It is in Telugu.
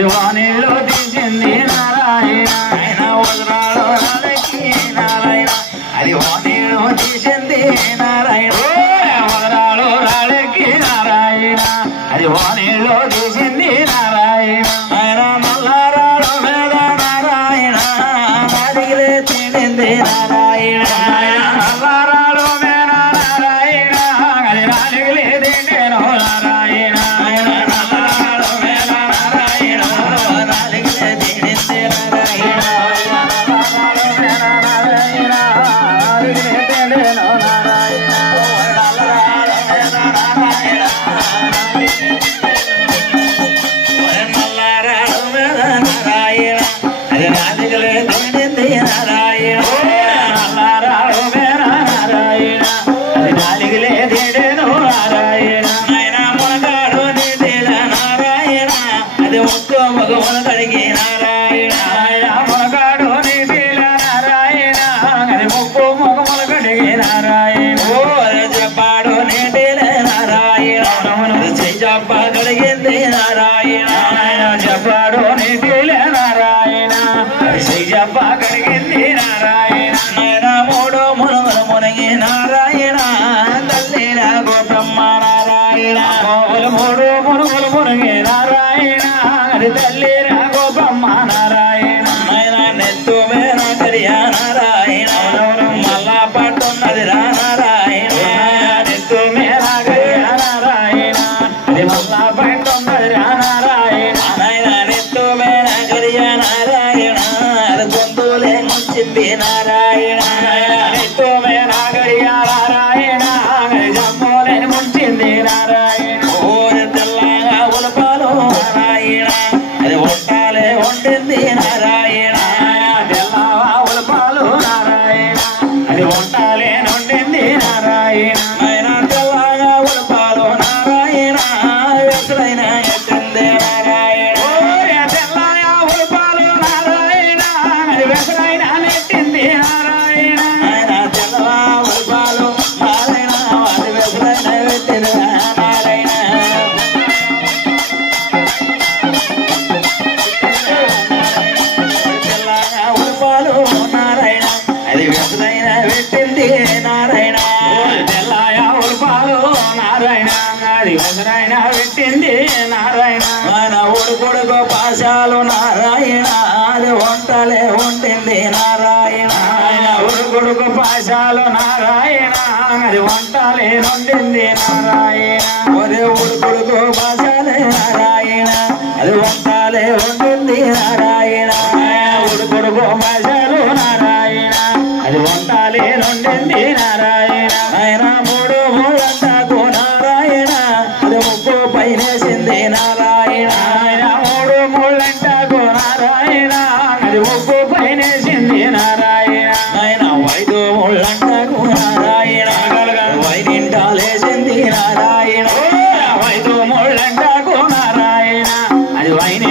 అది వాణిలో తీసింది నారాయణ ఆయన వదరాడు రాళ్ళకి నారాయణ అది వాణిలో తీసింది నారాయణ వదరాడు రాళ్ళకి నారాయణ అది వాణిలో తీసింది నారాయణ ఆయన నల్లారాడు మీద నారాయణ నాదిలే తినింది నారాయణ నల్లారాడు మీద నారాయణ అది నాదిలే తింటేను నారాయణ నల్లారాడు మీద నారాయణ నాదిలే తినింది నారాయణ నల్లారాడు మీద నారాయణ నాదిలే తింటేను నారాయణ నల్లారాడు మీద నారాయణ నల్లారాడు మీద నారాయణ అది నాదిలే తినింది నారాయణ నల్లారాడు మీద నారాయణ అది నాదిలే తింటేను నారాయణ ఆయన మొలగాడు నీతిల నారాయణ అది ముక్కు మగముల కడిగి నారాయణ ఆయన మొలగాడు నీతిల నారాయణ అది ముక్కు మగముల కడిగి నారాయణ ఓ చెప్పాడు నీటిల నారాయణ చెప్ప కడిగింది నారాయణ ఆయన చెప్పాడు నీటిల నారాయణ చెప్ప కడిగింది నారాయణ ఆయన మూడు మునుగుల మునిగి నారాయణ తల్లిరా గోబ్రహ్మ నారాయణ మూడు మునుగులు మునిగి నారాయణ అది తల్లిరా గోబ్రహ్మ నారాయణ ఆయన నెత్తు మీద కరియా నారాయణ మళ్ళా పట్టున్నది రా నారాయణ నెత్తు మీద కరియా నారాయణ అది మళ్ళా పట్టున్నది రా నారాయణ ఆయన నెత్తు మీద కరియా నారాయణ అది గొంతులే ముంచింది నారాయణ నెత్తు మీద కరియా నారాయణ అది జమ్ములే ముంచింది నారాయణ ఓరి తెల్లగా ఉలపాలు నారాయణ అది వంటాలే వండింది నారాయణ తెల్లగా ఉలపాలు నారాయణ అది వంటాలే వండింది నారాయణ ఆయన తెల్లగా ఉలపాలు నారాయణ వెసలైన ఎత్తింది నారాయణ తెల్లగా ఉలపాలు నారాయణ అది వెసలైన నెట్టింది నారాయణ ఆయన తెల్లగా ఉలపాలు నారాయణ అది వెసలైన పెట్టింది నారాయణ తెల్లగా ఉలపాలు నారాయణ అది వెసలైన పెట్టింది నారాయణ తెల్లగా ఉలపాలు నారాయణ అది వెసలైన పెట్టింది నారాయణ మన ఉడుకుడుకు పాశాలు నారాయణ అది వంటలే వండింది నారాయణ ఆయన ఉడుకుడుకు పాశాలు నారాయణ అది వంటలే వండింది నారాయణ ఒరే ఉడుకుడుకు పాశాలే నారాయణ అది వంటలే వండింది నారాయణ ఉడుకుడుకు పాశాలు నారాయణ అది వంటలే వండింది నారాయణ ఆయన మూడు మూడంటాకు నారాయణ అది ముగ్గు పైనేసింది నారాయణ ఆయన మూడు మూడంటాకు నారాయణ అది ముగ్గు పైనేసింది నారాయణ ఆయన ఐదు మూడంటాకు నారాయణ వైనింటాలేసింది నారాయణ ఐదు మూడంటాకు నారాయణ అది వైని